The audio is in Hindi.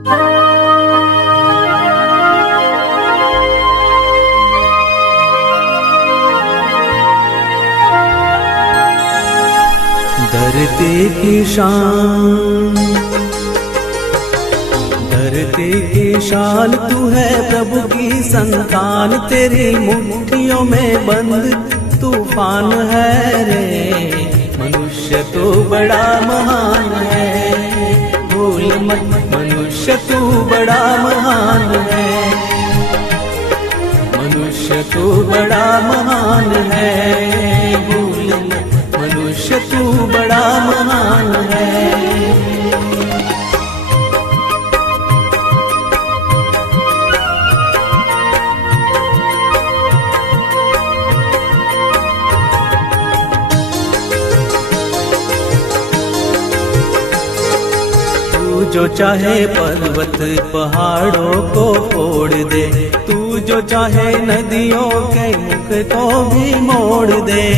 धरती की शान, धरती की शान तू है प्रभु की संतान, तेरी मुट्ठियों में बंद तूफान है रे। मनुष्य तो बड़ा महान है, भूल मत मनुष्य तू बड़ा महान है, मनुष्य तू बड़ा महान है, भूल मत मनुष्य तू बड़ा महान है। तू जो चाहे पर्वत पहाड़ों को फोड़ दे, तू जो चाहे नदियों के मुख को भी मोड़ दे।